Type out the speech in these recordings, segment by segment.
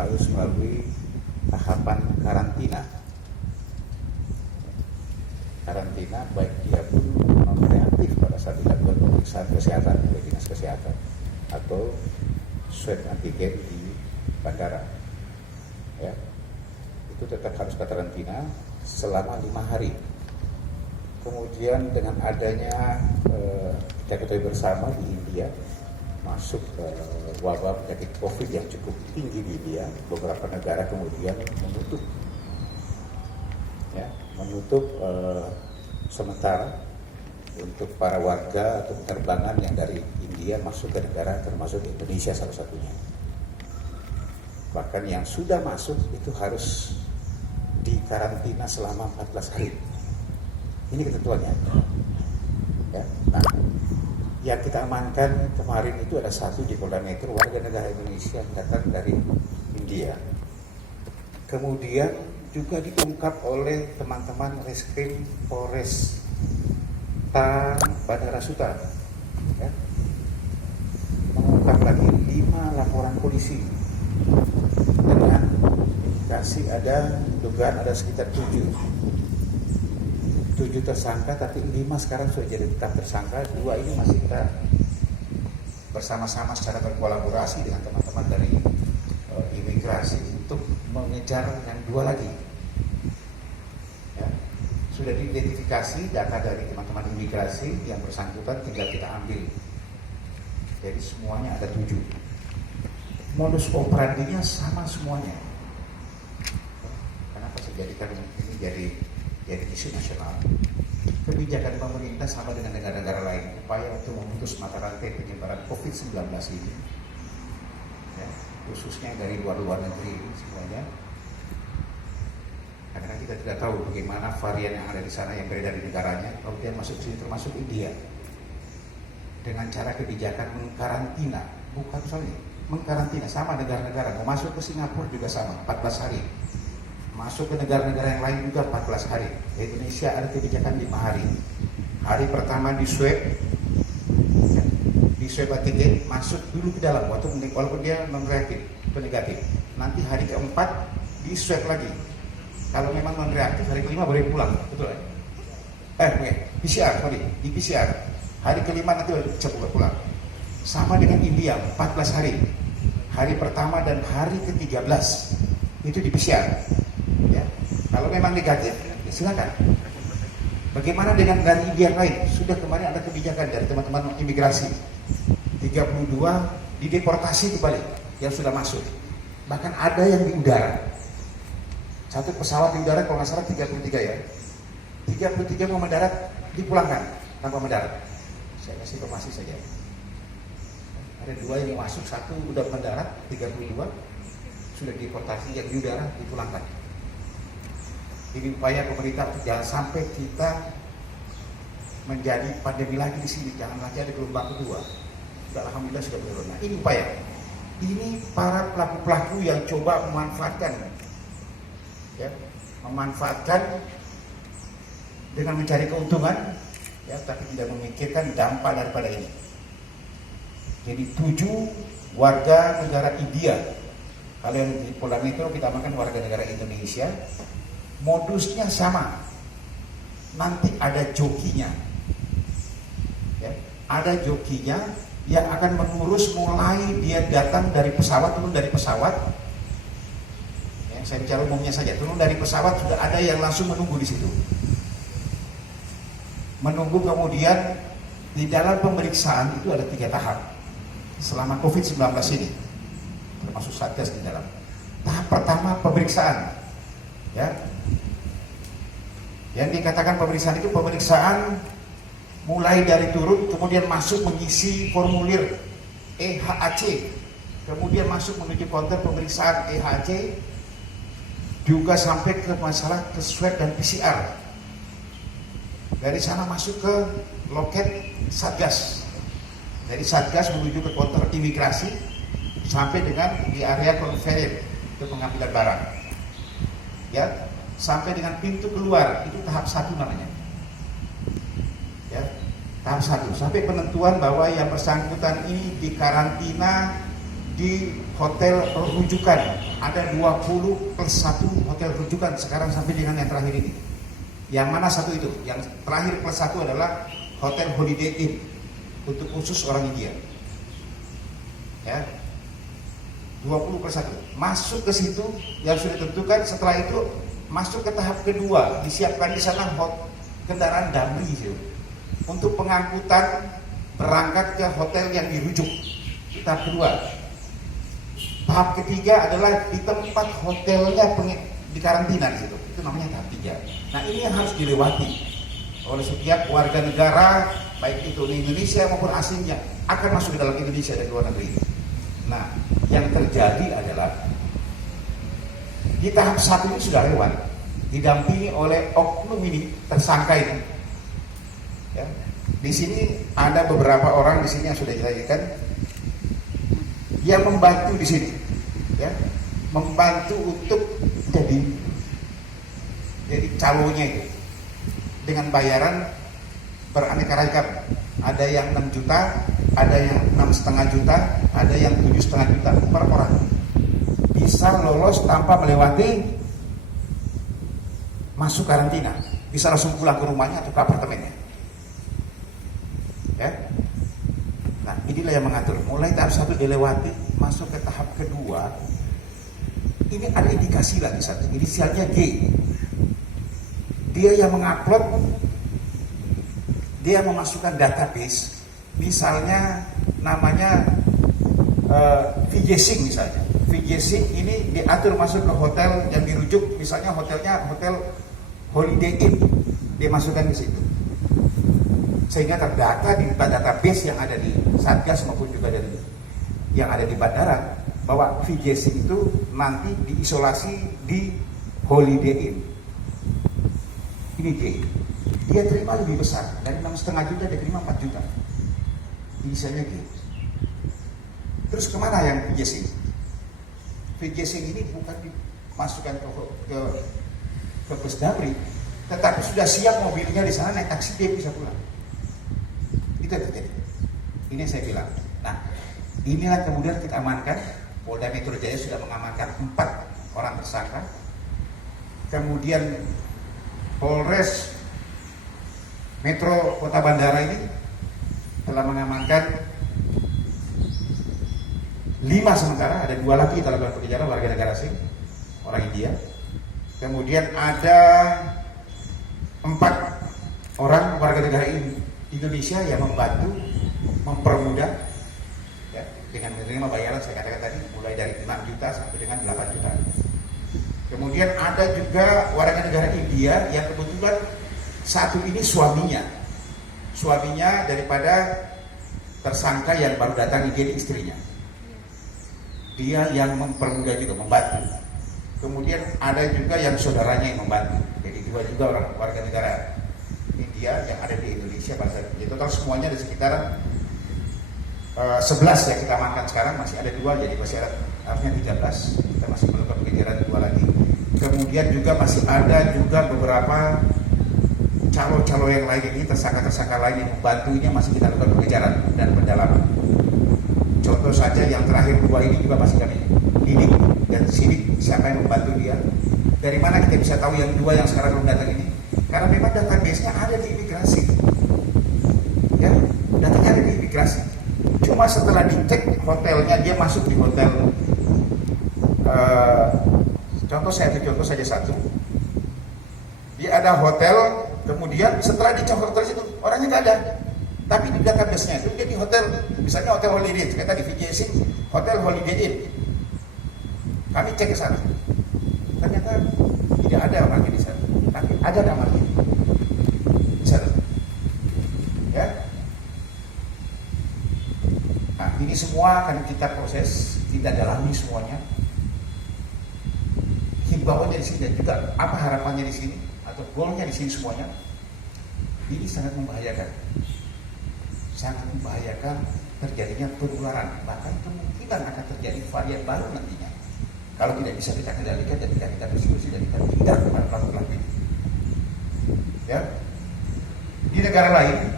harus melalui tahapan karantina. Karantina baik dia pun non reaktif pada saat dilakukan pemeriksaan kesehatan oleh dinas kesehatan atau swab antigen di bandara, ya, itu tetap harus karantina selama 5 hari. Kemudian dengan adanya kita ketahui bersama di India masuk wabah penyakit COVID yang cukup tinggi di India, beberapa negara kemudian menutup sementara untuk para warga atau penerbangan yang dari India masuk ke negara termasuk Indonesia salah satunya. Bahkan yang sudah masuk itu harus dikarantina selama 14 hari. Ini ketentuannya. Ya. Nah, yang kita amankan kemarin itu ada satu di Polda Metro warga negara Indonesia yang datang dari India. Kemudian juga diungkap oleh teman-teman Reskrim Polresta Bandara Suta, ya. Mengungkap lagi 5 laporan polisi dengan indikasi dugaan ada sekitar 7 tersangka, tapi 5 sekarang sudah jadi tetap tersangka. 2 ini masih kita bersama-sama secara berkolaborasi dengan teman-teman dari imigrasi untuk mengejar yang 2 lagi. Ya. Sudah diidentifikasi data dari teman-teman imigrasi yang bersangkutan, tinggal kita ambil. Jadi semuanya ada 7. Modus operandinya sama semuanya. Kenapa saya jadikan ini jadi isu nasional? Kebijakan pemerintah sama dengan negara-negara lain, upaya untuk memutus mata rantai penyebaran COVID-19 ini, ya, khususnya dari luar negeri semuanya. Karena kita tidak tahu bagaimana varian yang ada di sana yang beredar di negaranya, kemudian masuk sini termasuk India, dengan cara kebijakan mengkarantina, bukan soalnya mengkarantina sama negara-negara. Mau masuk ke Singapura juga sama, 14 hari. Masuk ke negara-negara yang lain juga 14 hari. Di Indonesia ada kebijakan 5 hari. Hari pertama di swab antigen, masuk dulu ke dalam walaupun dia non reaktif atau negatif. Nanti hari keempat di swab lagi. Kalau memang non reaktif, hari kelima boleh pulang, betul ya? Di PCR. Hari kelima nanti cepat pulang. Sama dengan India, 14 hari. Hari pertama dan hari ke-13 itu di PCR. Ya. Kalau memang negatif, ya silakan. Bagaimana dengan dari India lain? Sudah kemarin ada kebijakan dari teman-teman imigrasi. 32 dideportasi kembali yang sudah masuk. Bahkan ada yang di udara. Satu pesawat di udara kalau nggak salah 33 ya. 33 mau mendarat dipulangkan tanpa mendarat. Saya kasih informasi saja. Ada 2 yang masuk, 1 udah mendarat, 32 sudah deportasi, yang di udara dipulangkan. Ini upaya pemerintah jangan sampai kita menjadi pandemi lagi di sini, jangan lagi ada gelombang kedua. Sudah alhamdulillah sudah menurun. Nah, ini upaya. Ini para pelaku-pelaku yang coba memanfaatkan, ya, dengan mencari keuntungan, ya, tapi tidak memikirkan dampak daripada ini. Jadi 7 warga negara India. Kalau yang di Polda Metro kita makan warga negara Indonesia. Modusnya sama. Nanti ada jokinya. Ya, ada jokinya yang akan mengurus mulai dia datang dari pesawat, turun dari pesawat. Ya, saya bicara umumnya saja, turun dari pesawat sudah ada yang langsung menunggu di situ. Menunggu, kemudian di dalam pemeriksaan itu ada 3 tahap selama COVID-19 ini, termasuk Satgas di dalam. Tahap pertama pemeriksaan, ya. Yang dikatakan pemeriksaan itu pemeriksaan mulai dari turun, kemudian masuk mengisi formulir EHAC, kemudian masuk menuju counter pemeriksaan EHAC, juga sampai ke masalah ke swab dan PCR. Dari sana masuk ke loket Satgas. Dari Satgas menuju ke counter imigrasi sampai dengan di area konveyer untuk pengambilan barang. Ya, sampai dengan pintu keluar itu tahap 1 namanya. Ya, tahap 1 sampai penentuan bahwa yang bersangkutan ini dikarantina di hotel rujukan. Ada 20 plus 1 hotel rujukan sekarang sampai dengan yang terakhir ini. Yang mana satu itu? Yang terakhir plus 1 adalah Hotel Holiday Inn untuk khusus orang India. Ya. 20 plus 1. Masuk ke situ yang sudah ditentukan, setelah itu masuk ke tahap kedua, disiapkan di sana kendaraan damri itu untuk pengangkutan berangkat ke hotel yang dirujuk. Tahap kedua. Tahap ketiga adalah di tempat hotelnya di karantina di situ. Itu namanya tahap 3. Nah, ini yang harus dilewati oleh setiap warga negara, baik itu di Indonesia maupun asingnya, akan masuk ke dalam Indonesia dari luar negeri. Nah, yang terjadi adalah di tahap 1 ini sudah lewat, didampingi oleh oknum ini, tersangka ini. Ya. Di sini ada beberapa orang di sini yang sudah disajikan yang membantu di sini, ya, membantu untuk jadi calonnya itu dengan bayaran beraneka ragam. Ada yang 6 juta, ada yang 6,5 juta, ada yang 7,5 juta per orang. Bisa lolos tanpa melewati masuk karantina, bisa langsung pulang ke rumahnya atau ke apartemennya. Ya. Nah, inilah yang mengatur. Mulai tahap 1 dilewati, masuk ke tahap kedua. Ini ada indikasi lagi satu, inisialnya G. Dia yang mengupload, dia memasukkan database, misalnya namanya VJ-Sync misalnya. VJ-Sync ini diatur masuk ke hotel yang dirujuk, misalnya hotelnya Hotel Holiday Inn, dia masukkan ke situ. Sehingga terdata di database yang ada di Satgas maupun juga dari yang ada di bandara bahwa VJ-Sync itu nanti diisolasi di Holiday Inn. Ini dia terima lebih besar, dari 6,5 juta dia terima 4 juta. Misalnya gitu. Terus kemana yang VJ-Sync? VJ-Sync ini bukan dimasukkan ke bus damri, tetapi sudah siap mobilnya di sana, naik taksi dia bisa pulang. Itu yang terjadi. Ini yang saya bilang. Nah, inilah kemudian kita amankan. Polda Metro Jaya sudah mengamankan 4 orang tersangka. Kemudian Polres Metro Kota Bandara ini telah mengamankan 5 sementara, ada 2 lagi kita lakukan pengejaran warga negara asing, orang India. Kemudian ada 4 orang warga negara Indonesia yang membantu, mempermudah ya, dengan menerima bayaran saya katakan tadi mulai dari 6 juta sampai dengan 8 juta. Kemudian ada juga warga negara India yang kebetulan satu ini suaminya daripada tersangka yang baru datang ini istrinya. Dia yang mempermudah juga, membantu. Kemudian ada juga yang saudaranya yang membantu. Jadi 2 juga orang warga negara India yang ada di Indonesia pada saat itu. Total semuanya ada sekitar 11 yang kita amankan sekarang, masih ada 2, jadi masih ada harusnya 13. Kita masih melakukan pengejaran 2 lagi. Kemudian juga masih ada juga beberapa calo-calo yang lain ini, tersangka-tersangka lain yang membantunya masih kita lakukan pengejaran dan pendalaman. Contoh saja yang terakhir 2 ini juga masih kami lidik dan sidik siapa yang membantu dia. Dari mana kita bisa tahu yang 2 yang sekarang belum datang ini? Karena memang database-nya ada di imigrasi. Ya, datanya ada di imigrasi. Cuma setelah dicek hotelnya, dia masuk di hotel contoh saja satu. Dia ada hotel, kemudian setelah dicek hotel itu orangnya nggak ada. Tapi di database-nya itu dia di hotel, misalnya Hotel Holiday Inn, kita di VJ-Sync Hotel Holiday Inn. Kami cek ke sana. Ternyata tidak ada orangnya di sana, tapi ada kamarnya di sana. Ya. Nah, ini semua akan kita proses, kita dalami semuanya. Himbauannya di sini dan juga apa harapannya di sini atau goalnya di sini semuanya. Ini sangat membahayakan. Sangat membahayakan terjadinya penularan, bahkan kemungkinan akan terjadi varian baru nantinya kalau tidak bisa kita kendalikan dan tidak kita diskusi dan kita tindak kepada pelaku-pelaku ini. Ya, di negara lain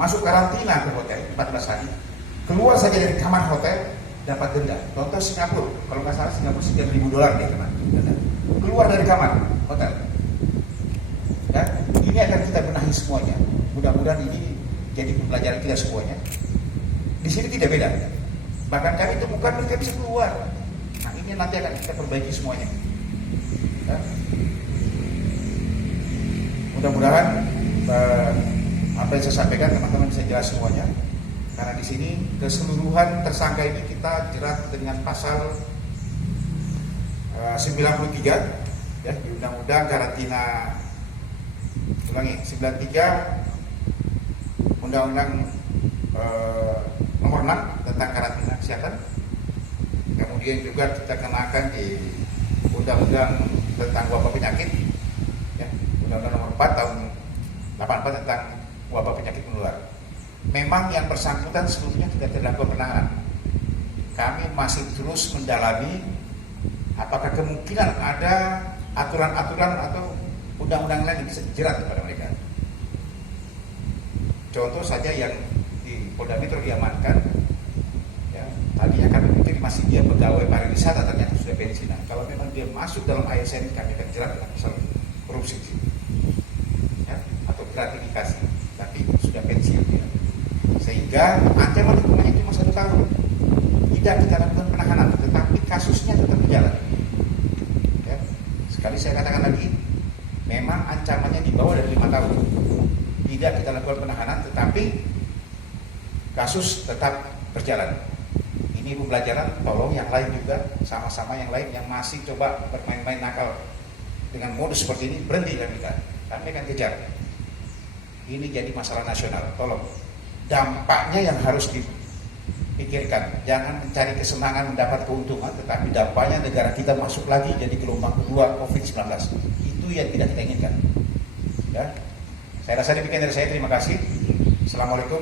masuk karantina ke hotel 14 hari, keluar saja dari kamar hotel dapat denda. Contoh Singapura, kalau nggak salah Singapura $1.000 dia kena denda. Keluar dari kamar hotel. Ya, ini akan kita benahi semuanya. Mudah-mudahan ini jadi pembelajaran kita semuanya. Di sini tidak beda. Bahkan kami temukan mereka bisa keluar. Nah, ini nanti akan kita perbaiki semuanya. Ya. Mudah-mudahan apa yang saya sampaikan teman-teman bisa jelas semuanya. Karena di sini keseluruhan tersangka ini kita jerat dengan pasal 93 ya, di Undang-Undang Karantina 93 Undang-Undang nomor 6 tentang karantina kesehatan. Kemudian juga kita kenakan di Undang-Undang tentang wabah penyakit ya, Undang-Undang nomor 4 tahun 84 tentang wabah penyakit menular. Memang yang bersangkutan seluruhnya tidak terlakukan penahanan. Kami masih terus mendalami apakah kemungkinan ada aturan-aturan atau undang-undang lain yang bisa dijerat kepada mereka. Contoh saja yang di Polda Metro diamankan, ya, tadinya kami pikir masih dia pegawai pariwisata, ternyata sudah pensiunan. Kalau memang dia masuk dalam ASN, kami akan jerat dengan pasal korupsi, ya, atau gratifikasi, tapi sudah pensiun ya. Sehingga ancaman hukumannya cuma 1 tahun. Tidak kita lakukan penahanan, tetapi kasusnya tetap berjalan. Ya. Sekali saya katakan lagi, memang ancamannya di bawah dari 5 tahun. Tidak kita lakukan penahanan, tetapi kasus tetap berjalan. Ini pembelajaran, tolong yang lain juga, sama-sama yang lain yang masih coba bermain-main nakal dengan modus seperti ini, berhenti kami akan kejar. Ini jadi masalah nasional, tolong. Dampaknya yang harus dipikirkan, jangan mencari kesenangan mendapat keuntungan, tetapi dampaknya negara kita masuk lagi jadi gelombang kedua COVID-19. Itu yang tidak kita inginkan. Ya. Saya rasa demikian dari saya, terima kasih. Assalamualaikum.